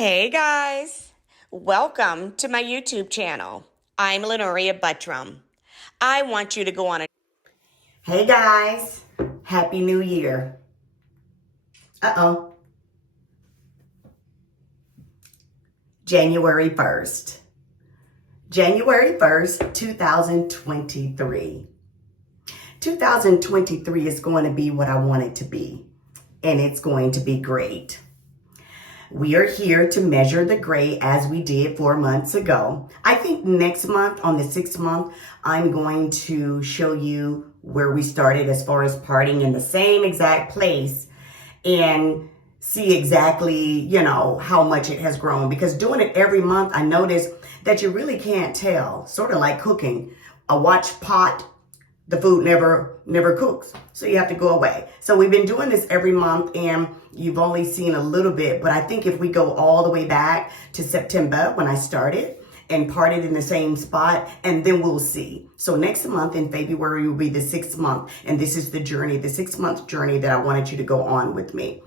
Hey guys, welcome to my YouTube channel. I'm Lenoria Buttram. I want you to go on a... Hey guys, Happy New Year. January 1st. January 1st, 2023. 2023 is going to be what I want it to be, and it's going to be great. We are here to measure the gray as we did 4 months ago. I think next month, on the 6th month, I'm going to show you where we started as far as parting in the same exact place and see exactly, how much it has grown. Because doing it every month, I noticed that you really can't tell. Sort of like cooking. A watch pot, the food never cooks. So you have to go away. So we've been doing this every month and you've only seen a little bit. But I think if we go all the way back to September when I started and parted in the same spot, and then we'll see. So next month in February will be the 6th month. And this is the journey, the 6-month journey that I wanted you to go on with me.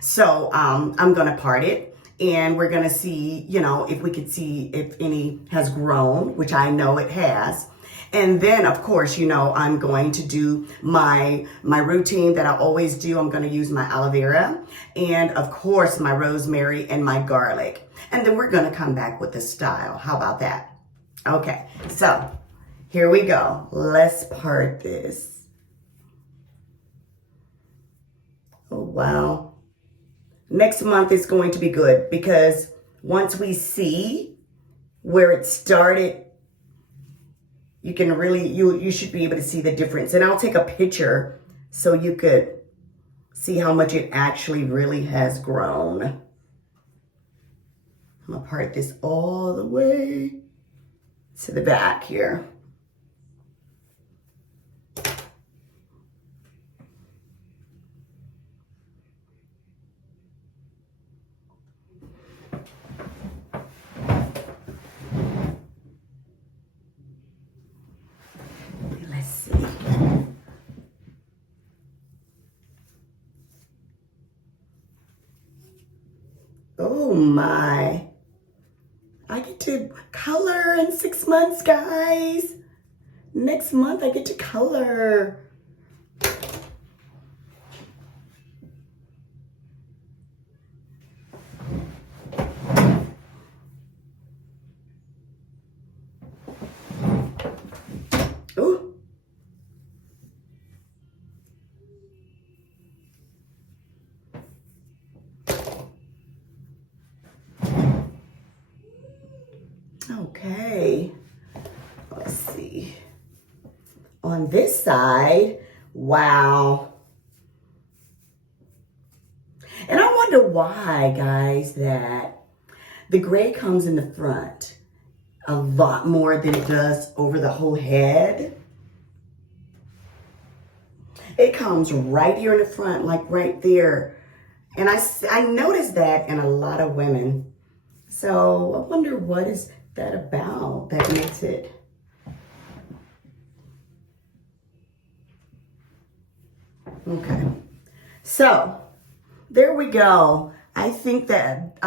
So I'm going to part it. And we're going to see, if we could see if any has grown, which I know it has. And then, of course, I'm going to do my routine that I always do. I'm going to use my aloe vera and, of course, my rosemary and my garlic. And then we're going to come back with the style. How about that? Okay, so here we go. Let's part this. Oh, wow. Next month is going to be good because once we see where it started, you can really, you should be able to see the difference. And I'll take a picture so you could see how much it actually really has grown. I'm gonna part this all the way to the back here. Let's see. Oh my. I get to color in 6 months, guys. Next month I get to color. Ooh. Okay, let's see. On this side, wow. And I wonder why, guys, that the gray comes in the front a lot more than it does over the whole head. It comes right here in the front, like right there. And I noticed that in a lot of women. So I wonder what is that about that makes it. Okay, so there we go. I think that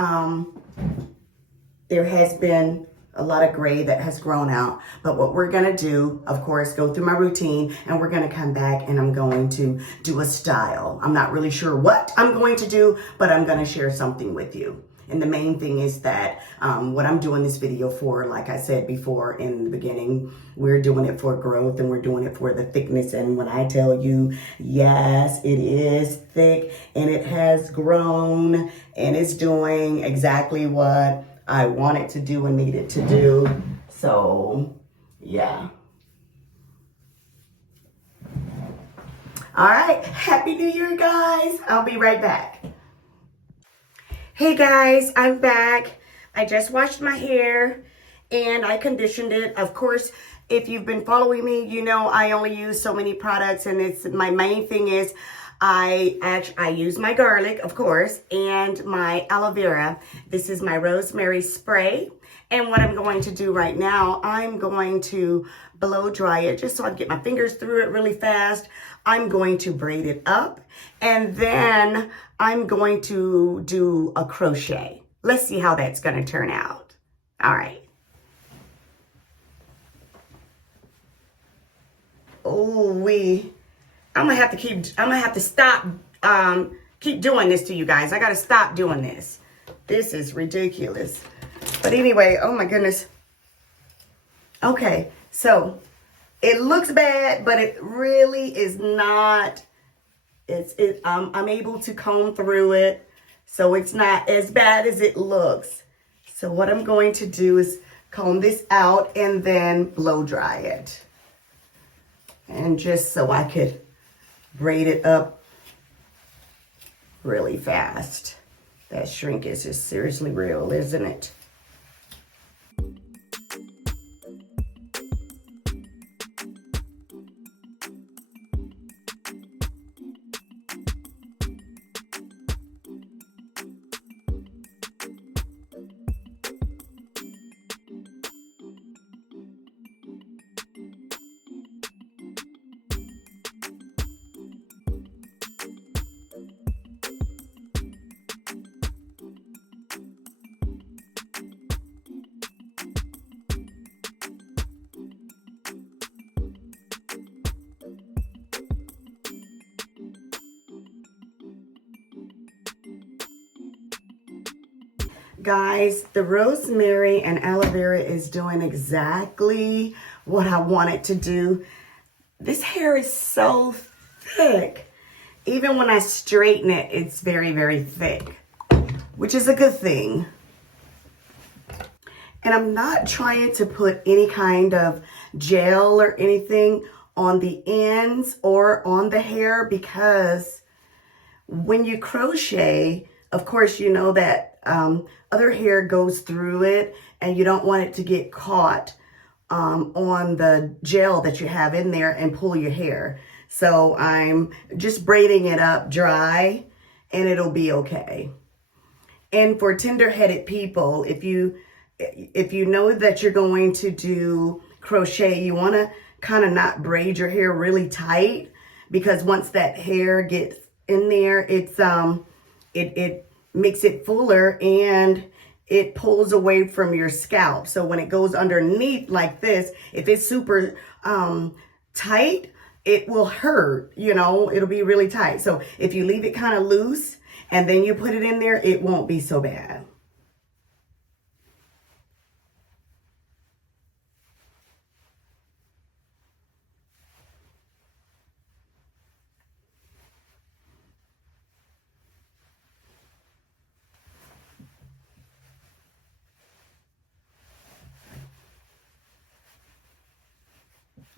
there has been a lot of gray that has grown out, but what we're gonna do, of course, go through my routine and we're gonna come back and I'm going to do a style. I'm not really sure what I'm going to do, but I'm gonna share something with you. And the main thing is that what I'm doing this video for, like I said before in the beginning, we're doing it for growth and we're doing it for the thickness. And when I tell you, yes, it is thick and it has grown and it's doing exactly what I want it to do and need it to do. So, yeah. All right, Happy New Year, guys. I'll be right back. Hey guys, I'm back. I just washed my hair and I conditioned it. Of course, if you've been following me, you know I only use so many products, and it's my main thing is I use my garlic, of course, and my aloe vera. This is my rosemary spray. And what I'm going to do right now, I'm going to blow dry it just so I can get my fingers through it really fast. I'm going to braid it up and then I'm going to do a crochet. Let's see how that's going to turn out. All right. Oh, I'm gonna have to stop keep doing this to you guys. I gotta stop doing this. This is ridiculous. But anyway, oh my goodness. Okay, so it looks bad, but it really is not. I'm able to comb through it, so it's not as bad as it looks. So what I'm going to do is comb this out and then blow dry it. And just so I could braid it up really fast. That shrinkage is seriously real, isn't it? Guys, the rosemary and aloe vera is doing exactly what I want it to do. This hair is so thick. Even when I straighten it, it's very, very thick, which is a good thing. And I'm not trying to put any kind of gel or anything on the ends or on the hair, because when you crochet, of course, you know that other hair goes through it, and you don't want it to get caught on the gel that you have in there and pull your hair. So I'm just braiding it up dry, and it'll be okay. And for tender-headed people, if you know that you're going to do crochet, you want to kind of not braid your hair really tight, because once that hair gets in there, it makes it fuller and it pulls away from your scalp. So when it goes underneath like this, if it's super tight, it will hurt, you know, it'll be really tight. So if you leave it kind of loose and then you put it in there, it won't be so bad.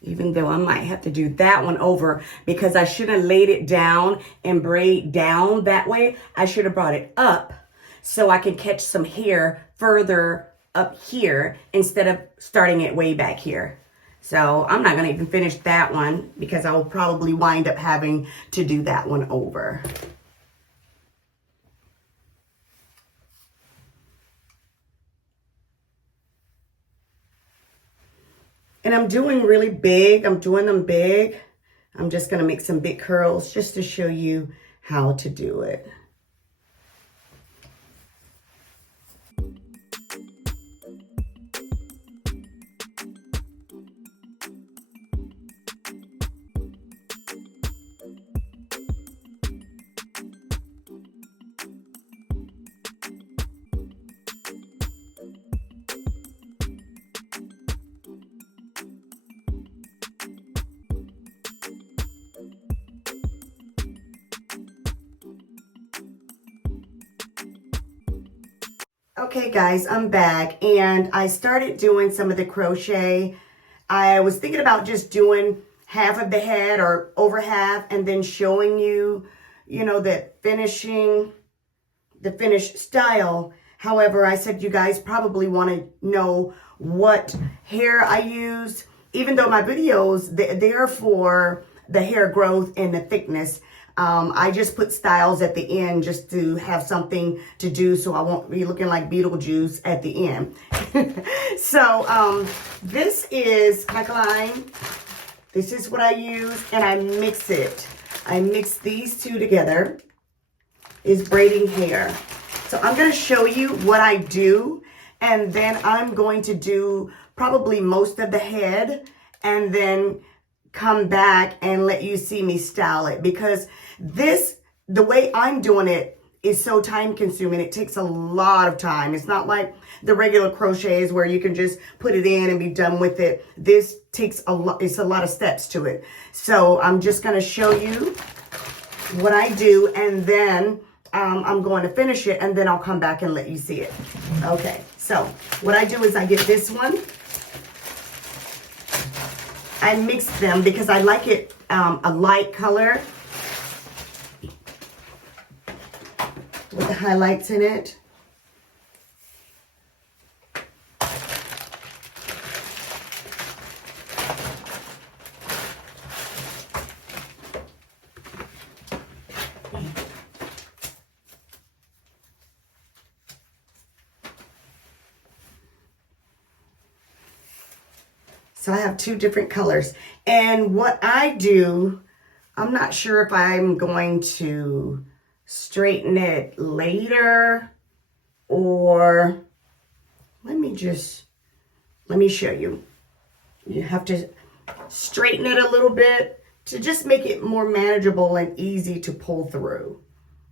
Even though I might have to do that one over, because I should have laid it down and braid down that way. I should have brought it up so I can catch some hair further up here instead of starting it way back here. So I'm not going to even finish that one, because I will probably wind up having to do that one over. And I'm doing really big. I'm doing them big. I'm just going to make some big curls just to show you how to do it. Okay guys, I'm back, and I started doing some of the crochet. I was thinking about just doing half of the head or over half, and then showing you, the finished style. However, I said you guys probably want to know what hair I use, even though my videos, they're for the hair growth and the thickness. I just put styles at the end just to have something to do, so I won't be looking like Beetlejuice at the end. So this is Michaeline. This is what I use, and I mix it. I mix these two together. Is braiding hair. So I'm going to show you what I do, and then I'm going to do probably most of the head, and then come back and let you see me style it, because the way I'm doing it is so time consuming. It takes a lot of time. It's not like the regular crochets where you can just put it in and be done with it. This takes a lot. It's a lot of steps to it. So I'm just going to show you what I do, and then I'm going to finish it, and then I'll come back and let you see it. Okay, so what I do is I get this one. I mix them because I like it a light color with the highlights in it. So I have two different colors. And what I do, I'm not sure if I'm going to straighten it later, or let me show you. You have to straighten it a little bit to just make it more manageable and easy to pull through.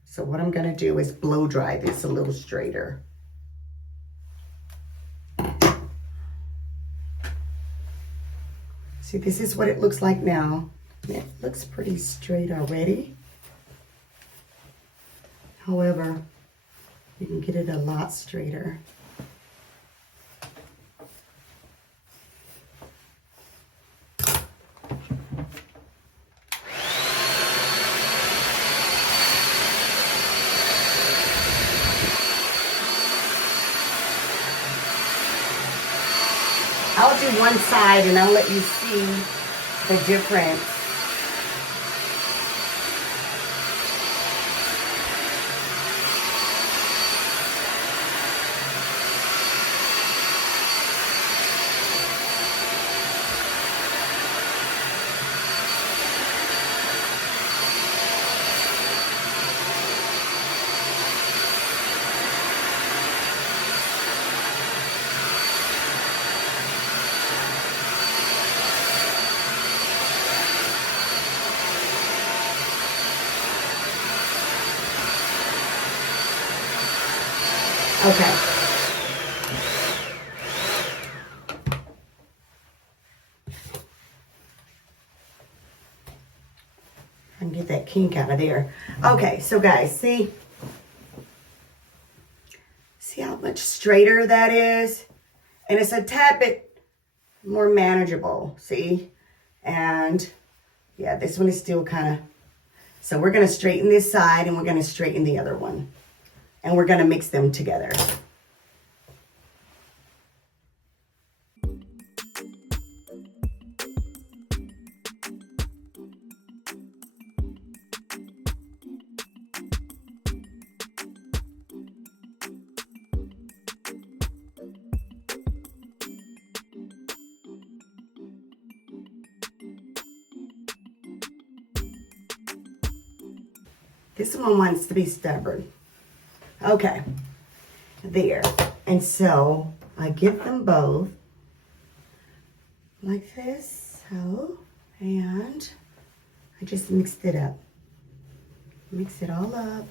So what I'm going to do is blow dry this a little straighter. See, this is what it looks like now. It looks pretty straight already. However, you can get it a lot straighter. I'll do one side and I'll let you see the difference. Okay. And get that kink out of there. Okay, so guys, see how much straighter that is? And it's a tad bit more manageable, see? And yeah, this one is still kind of, so we're going to straighten this side and we're going to straighten the other one. And we're going to mix them together. This one wants to be stubborn. Okay, there. And so I get them both like this, so, and I just mixed it up. Mix it all up.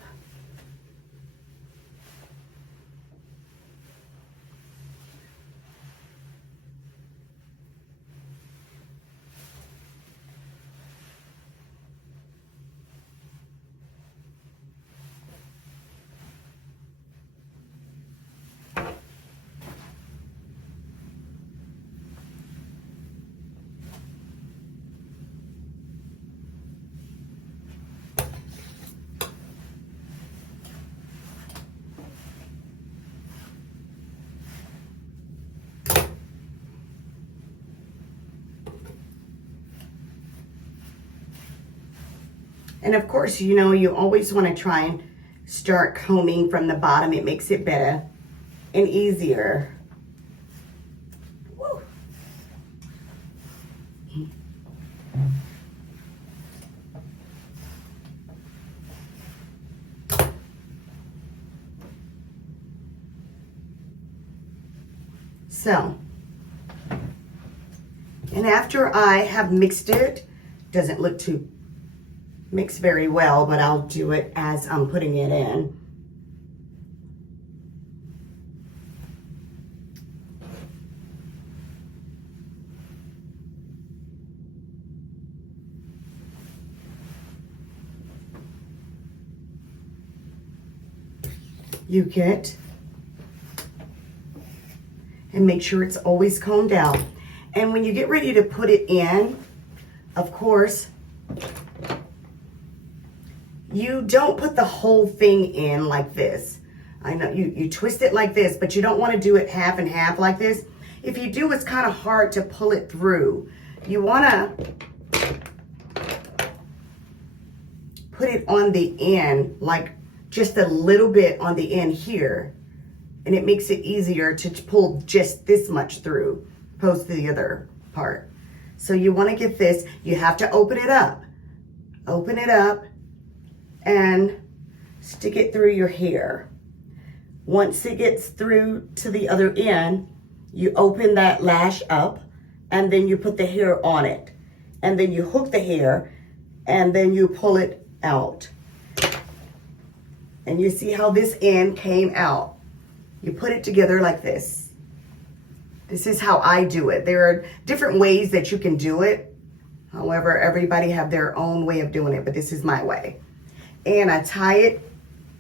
And of course, you know, you always want to try and start combing from the bottom. It makes it better and easier. Woo. So, and after I have mixed it, doesn't look too mixed very well, but I'll do it as I'm putting it in. You get, and make sure it's always combed out. And when you get ready to put it in, of course, you don't put the whole thing in like this. I know you twist it like this, but you don't want to do it half and half like this. If you do, it's kind of hard to pull it through. You want to put it on the end, like just a little bit on the end here, and it makes it easier to pull just this much through opposed to the other part. So you want to get this, you have to open it up and stick it through your hair. Once it gets through to the other end, you open that lash up, and then you put the hair on it, and then you hook the hair, and then you pull it out. And you see how this end came out. You put it together like this. This is how I do it. There are different ways that you can do it. However, everybody have their own way of doing it, but this is my way. And I tie it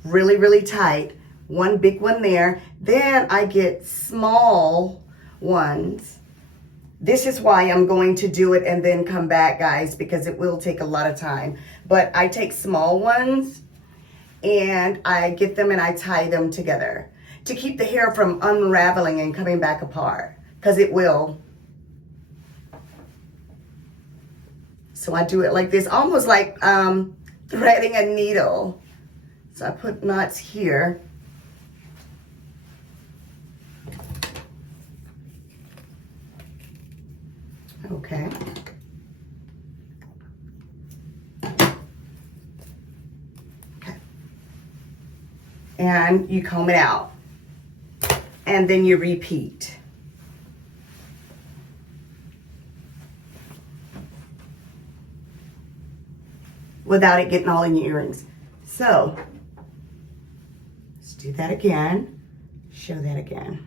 really, really tight. One big one there. Then I get small ones. This is why I'm going to do it and then come back, guys, because it will take a lot of time. But I take small ones and I get them and I tie them together to keep the hair from unraveling and coming back apart, because it will. So I do it like this, almost like threading a needle. So I put knots here. Okay. And you comb it out, and then you repeat. Without it getting all in your earrings. So, let's do that again. Show that again.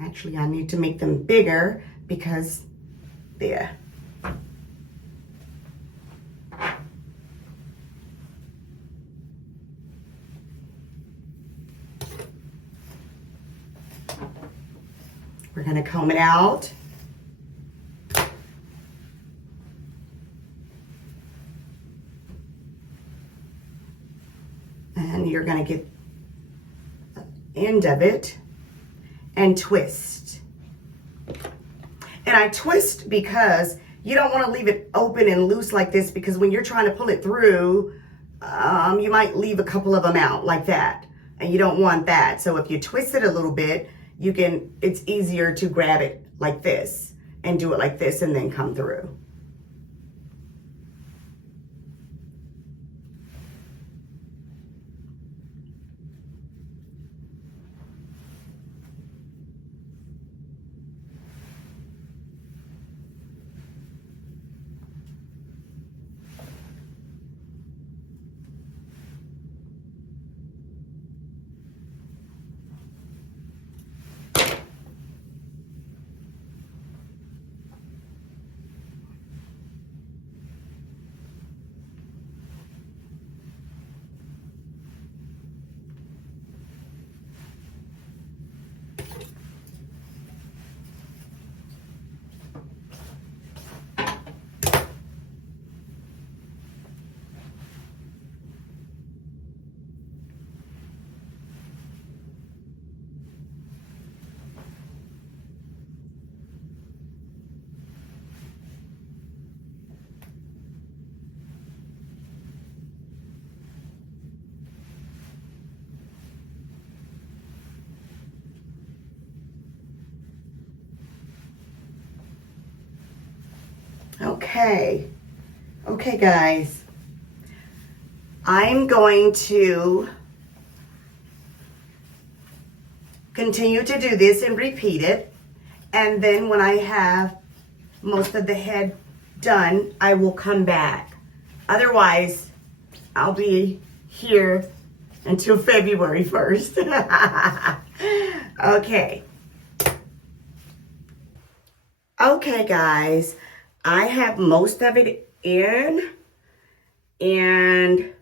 Actually, I need to make them bigger because there. We're going to comb it out. And you're going to get the end of it and twist. And I twist because you don't want to leave it open and loose like this, because when you're trying to pull it through, you might leave a couple of them out like that. And you don't want that. So if you twist it a little bit, it's easier to grab it like this and do it like this and then come through. Okay, guys, I'm going to continue to do this and repeat it. And then when I have most of the head done, I will come back. Otherwise, I'll be here until February 1st. Okay. Okay, guys. I have most of it in. And,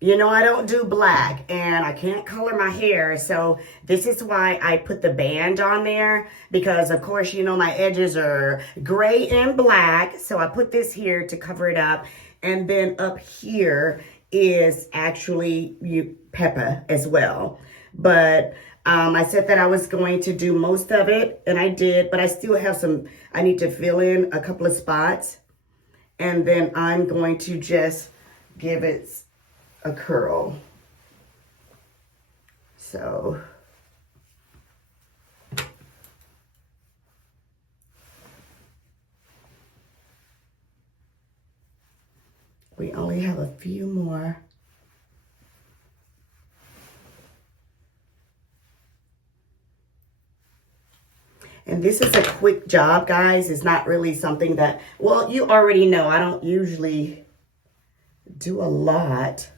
you know, I don't do black. And I can't color my hair. So this is why I put the band on there. Because, of course, you know, my edges are gray and black. So I put this here to cover it up. And then up here is actually Peppa as well. But I said that I was going to do most of it, and I did, but I still have some, I need to fill in a couple of spots, and then I'm going to just give it a curl. So we only have a few more. And this is a quick job, guys. It's not really something that, well, you already know I don't usually do a lot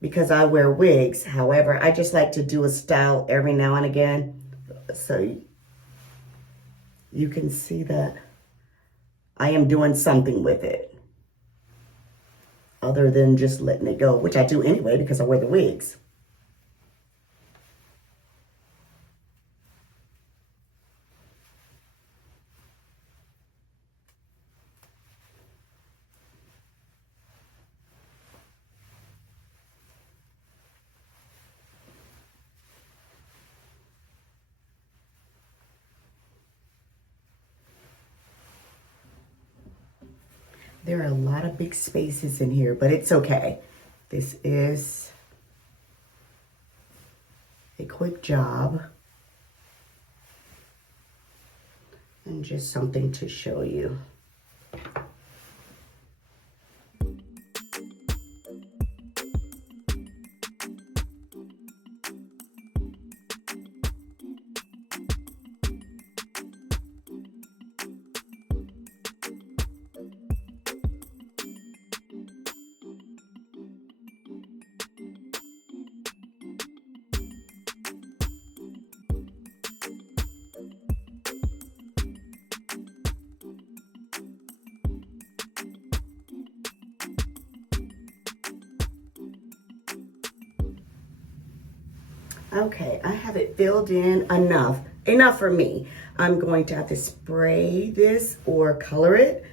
because I wear wigs. However, I just like to do a style every now and again. So you can see that I am doing something with it other than just letting it go, which I do anyway because I wear the wigs. There are a lot of big spaces in here, but it's okay. This is a quick job and just something to show you. Okay, I have it filled in enough for me. I'm going to have to spray this or color it.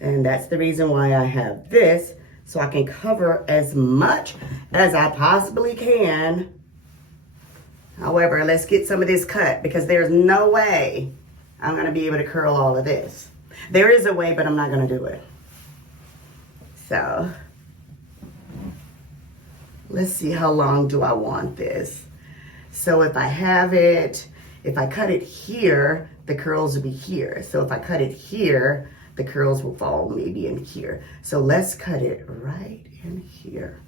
And that's the reason why I have this, so I can cover as much as I possibly can. However, let's get some of this cut because there's no way I'm going to be able to curl all of this. There is a way, but I'm not going to do it. So, let's see, how long do I want this? So if I have it, if I cut it here, the curls will be here. So if I cut it here, the curls will fall maybe in here. So let's cut it right in here.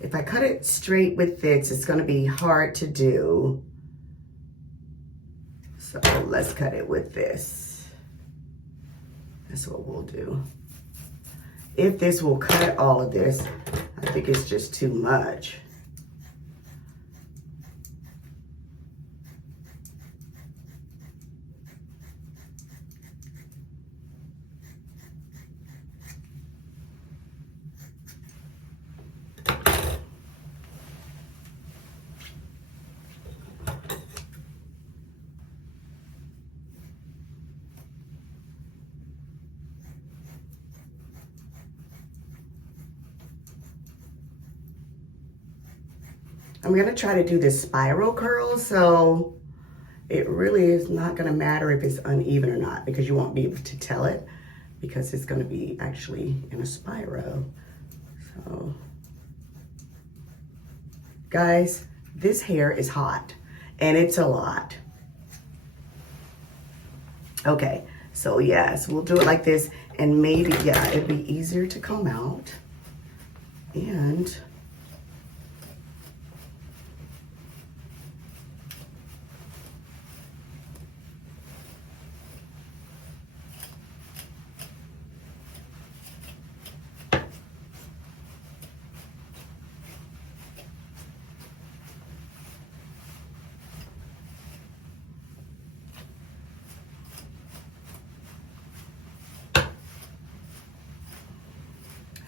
If I cut it straight with this, it's going to be hard to do. So let's cut it with this. That's what we'll do. If this will cut all of this, I think it's just too much. I'm going to try to do this spiral curl, so it really is not going to matter if it's uneven or not, because you won't be able to tell it because it's going to be actually in a spiral. So, guys, this hair is hot and it's a lot. Okay, So yes, we'll do it like this, and maybe, yeah, it'd be easier to comb out. And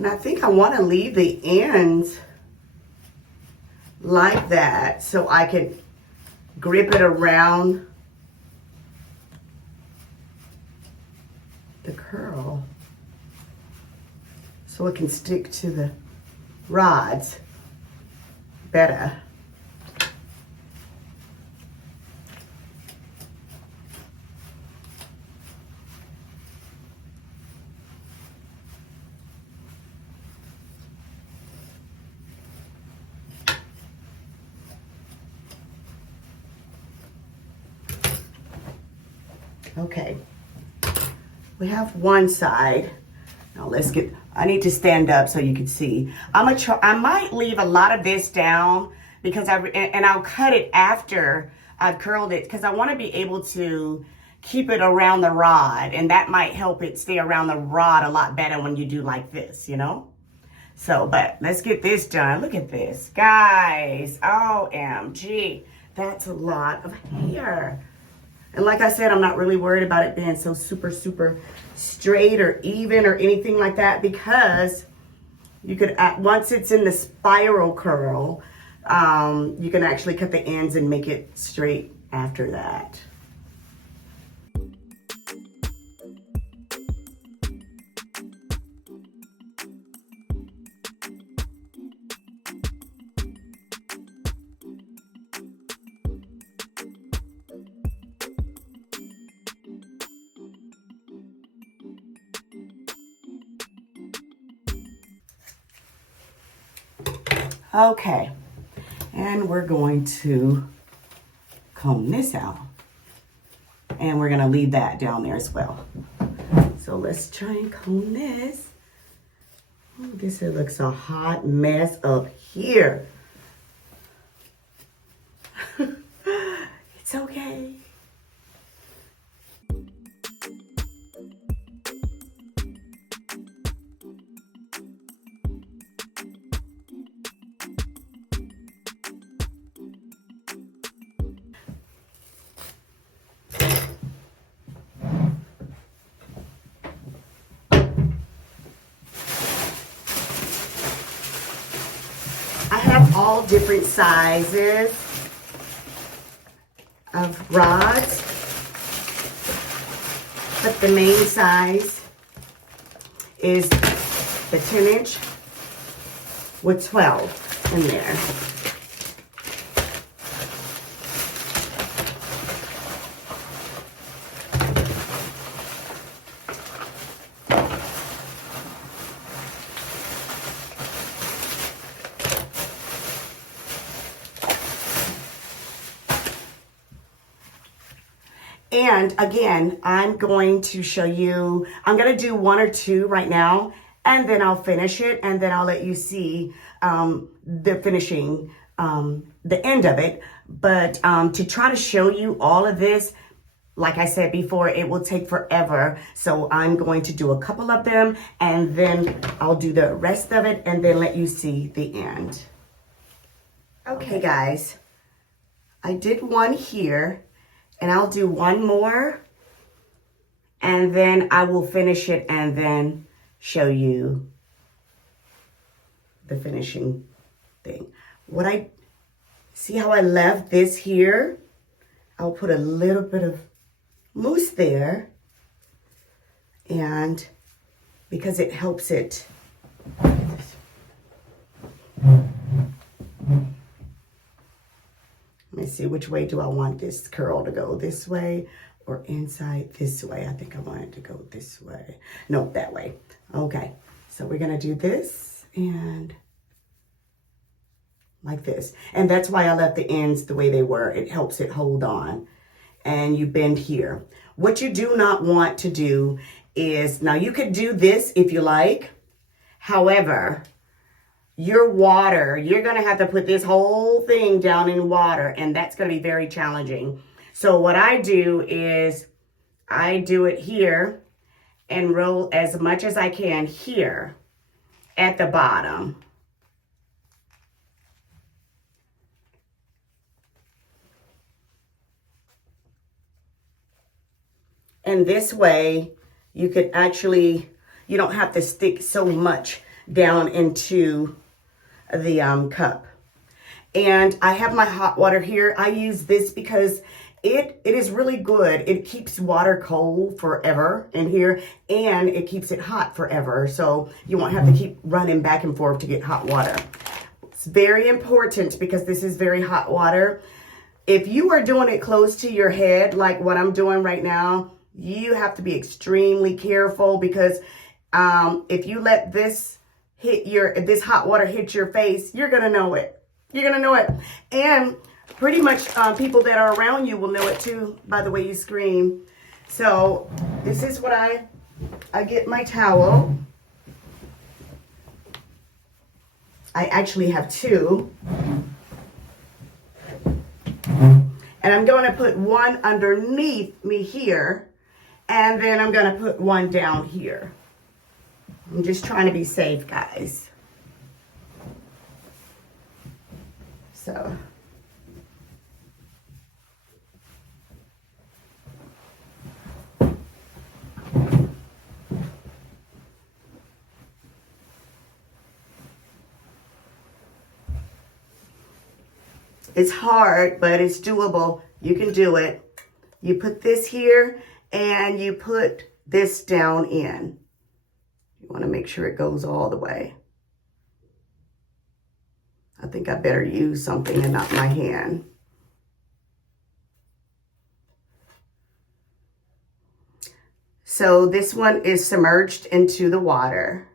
I think I want to leave the ends like that so I can grip it around the curl so it can stick to the rods better. Okay, we have one side. Now let's get, I need to stand up so you can see. I might leave a lot of this down because I'll cut it after I've curled it because I want to be able to keep it around the rod, and that might help it stay around the rod a lot better when you do like this, you know? So, but let's get this done. Look at this, guys. OMG, that's a lot of hair. And like I said, I'm not really worried about it being so super, super straight or even or anything like that, because you could, once it's in the spiral curl, you can actually cut the ends and make it straight after that. Okay, and we're going to comb this out, and we're gonna leave that down there as well. So let's try and comb this. Oh, this looks a hot mess up here. It's okay. All different sizes of rods, but the main size is the 10-inch with 12 in there. And again, I'm going to show you, I'm going to do one or two right now, and then I'll finish it, and then I'll let you see the finishing, the end of it. But to try to show you all of this, like I said before, it will take forever. So I'm going to do a couple of them, and then I'll do the rest of it, and then let you see the end. Okay, guys, I did one here. And I'll do one more, and then I will finish it and then show you the finishing thing. See how I left this here? I'll put a little bit of mousse there, and because it helps it. Let me see, which way do I want this curl to go? This way or inside this way? I think I want it to go this way. No, that way. Okay, so we're gonna do this and like this. And that's why I left the ends the way they were. It helps it hold on. and you bend here. What you do not want to do is, now you could do this if you like. However, your water, you're going to have to put this whole thing down in water, and that's going to be very challenging. So what I do is I do it here and roll as much as I can here at the bottom. And this way, you could actually, you don't have to stick so much down into the cup. And I have my hot water here. I use this because it is really good. It keeps water cold forever in here, and it keeps it hot forever. So you won't have to keep running back and forth to get hot water. It's very important because this is very hot water. If you are doing it close to your head, like what I'm doing right now, you have to be extremely careful because if you let this this hot water hit your face, you're gonna know it. You're gonna know it. And pretty much people that are around you will know it too by the way you scream. So this is what I get my towel. I actually have two. And I'm going to put one underneath me here, and then I'm going to put one down here. I'm just trying to be safe, guys. So. It's hard, but it's doable. You can do it. You put this here and you put this down in. You want to make sure it goes all the way. I think I better use something and not my hand. So this one is submerged into the water.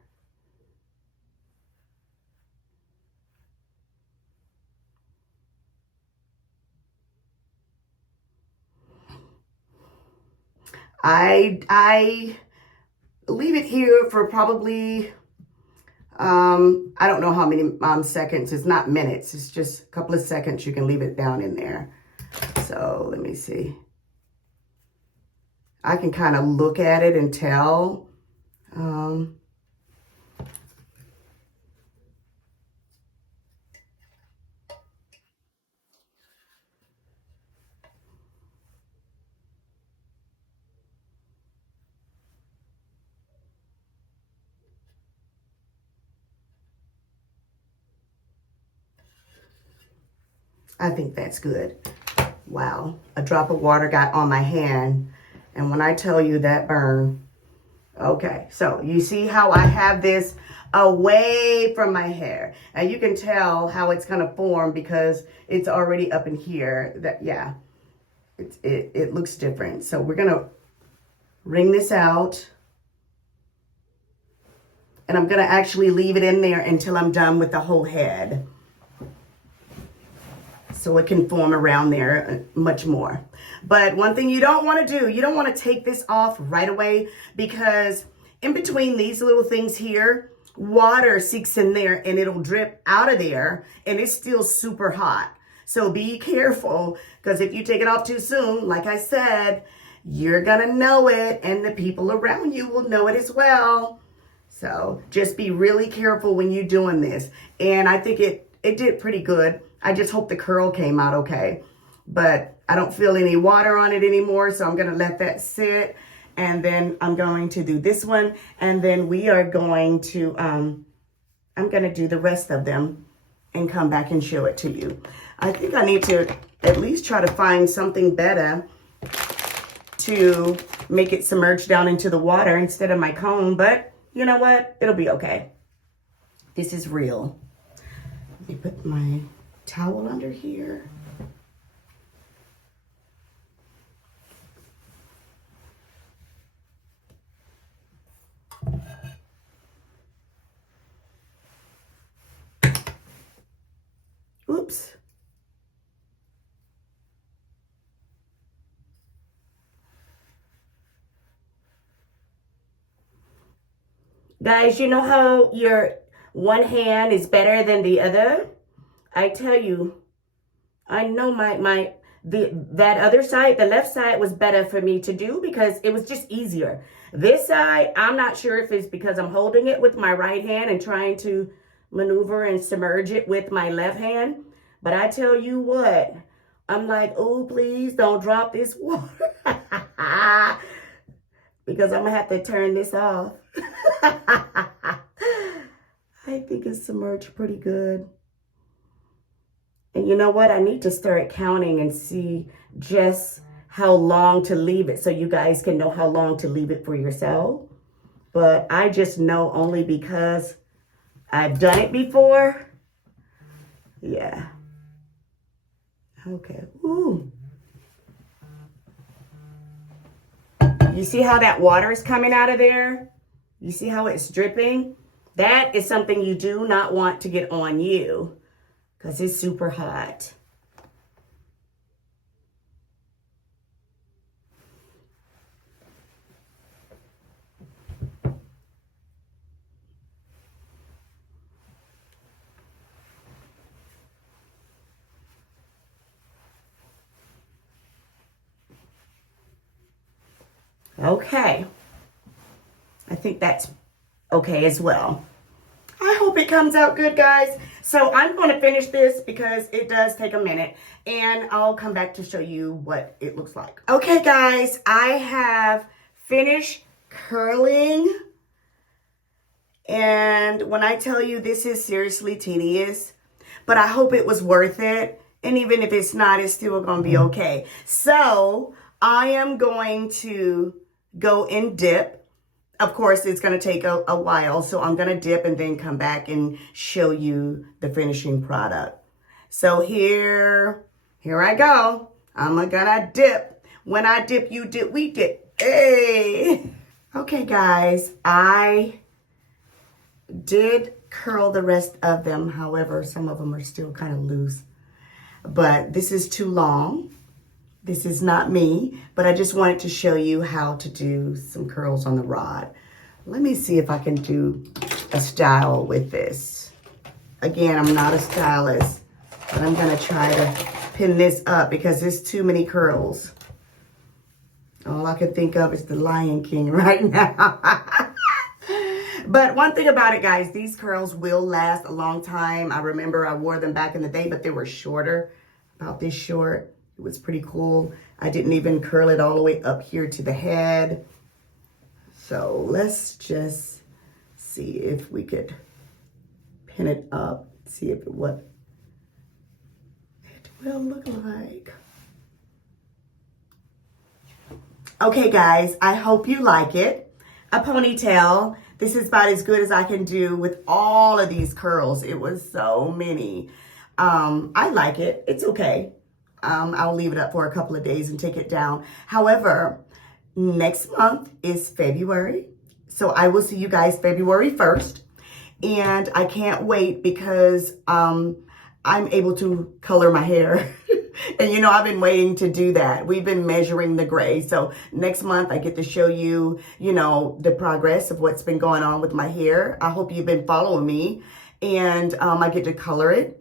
I leave it here for probably, I don't know how many seconds. It's not minutes. It's just a couple of seconds. You can leave it down in there. So let me see. I can kind of look at it and tell. I think that's good. Wow, a drop of water got on my hand. And when I tell you that burn, okay. So you see how I have this away from my hair. And you can tell how it's gonna form because it's already up in here. That, yeah, it looks different. So we're gonna wring this out. And I'm gonna actually leave it in there until I'm done with the whole head, so it can form around there much more. But one thing you don't want to do, you don't want to take this off right away, because in between these little things here, water seeps in there and it'll drip out of there, and it's still super hot. So be careful, because if you take it off too soon, like I said, you're gonna know it, and the people around you will know it as well. So just be really careful when you're doing this. And I think it did pretty good. I just hope the curl came out okay. But I don't feel any water on it anymore, so I'm going to let that sit. And then I'm going to do this one. And then we are going to, I'm going to do the rest of them and come back and show it to you. I think I need to at least try to find something better to make it submerge down into the water instead of my comb. But you know what? It'll be okay. This is real. Let me put my towel under here. Oops. Guys, you know how your one hand is better than the other? I tell you, I know that other side, the left side was better for me to do because it was just easier. This side, I'm not sure if it's because I'm holding it with my right hand and trying to maneuver and submerge it with my left hand. But I tell you what, I'm like, oh, please don't drop this water. Because I'm going to have to turn this off. I think it's submerged pretty good. And you know what? I need to start counting and see just how long to leave it so you guys can know how long to leave it for yourself. But I just know only because I've done it before. Yeah. Okay. Ooh. You see how that water is coming out of there? You see how it's dripping? That is something you do not want to get on you because it's super hot. Okay. I think that's okay as well. I hope it comes out good, guys. So I'm going to finish this because it does take a minute, and I'll come back to show you what it looks like. Okay, guys, I have finished curling, and when I tell you this is seriously tedious, but I hope it was worth it, and even if it's not, it's still going to be okay. So I am going to go and dip. Of course, it's going to take a while, so I'm going to dip and then come back and show you the finishing product. So here I go. I'm going to dip. When I dip, you dip, we dip. Hey! Okay, guys, I did curl the rest of them. However, some of them are still kind of loose. But this is too long. This is not me, but I just wanted to show you how to do some curls on the rod. Let me see if I can do a style with this. Again, I'm not a stylist, but I'm gonna try to pin this up because there's too many curls. All I can think of is the Lion King right now. But one thing about it, guys, these curls will last a long time. I remember I wore them back in the day, but they were shorter, about this short. It was pretty cool. I didn't even curl it all the way up here to the head. So let's just see if we could pin it up, see if what it will look like. Okay, guys, I hope you like it. A ponytail. This is about as good as I can do with all of these curls. It was so many. I like it. It's okay. I'll leave it up for a couple of days and take it down. However, next month is February. So I will see you guys February 1st. And I can't wait because I'm able to color my hair. And you know, I've been waiting to do that. We've been measuring the gray. So next month I get to show you, you know, the progress of what's been going on with my hair. I hope you've been following me. And I get to color it.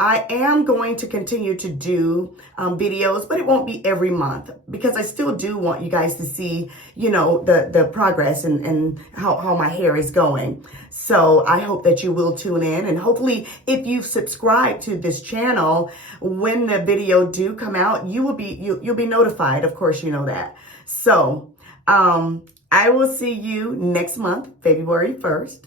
I am going to continue to do videos, but it won't be every month because I still do want you guys to see, you know, the progress and how my hair is going. So I hope that you will tune in, and hopefully if you've subscribed to this channel, when the video do come out, you'll be notified. Of course, you know that. So I will see you next month, February 1st.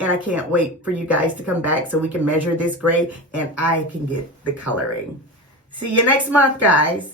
And I can't wait for you guys to come back so we can measure this gray and I can get the coloring. See you next month, guys.